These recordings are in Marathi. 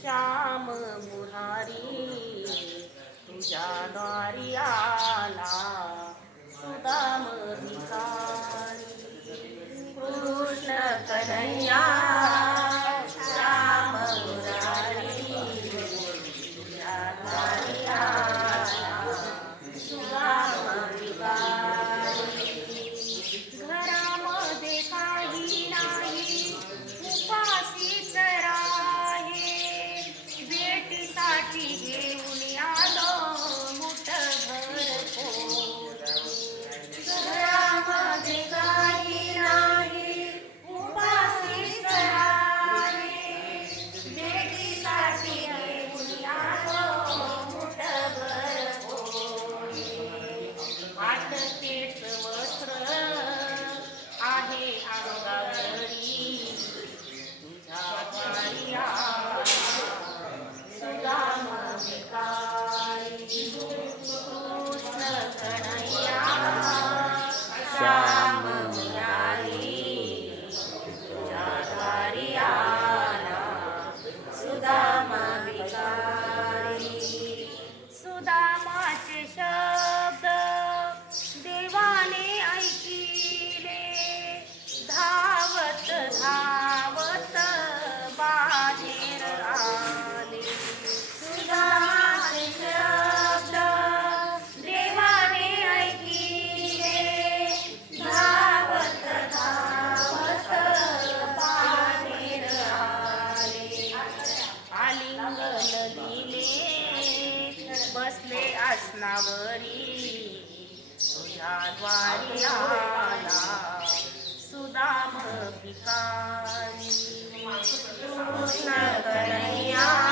श्याम बुहारी तुझ्या द्वारिया आसनावरी तुझ्या द्वारी आला Sudam Pikari Krishna Kanhaiya.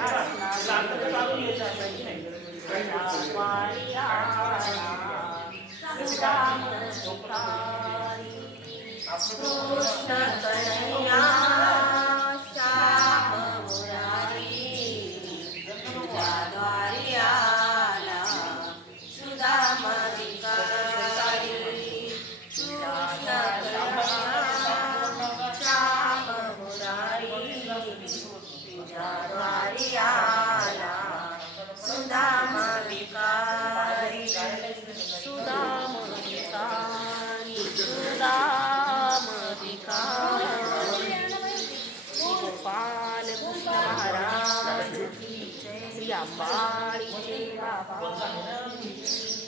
Thank you. Yeah, body, body,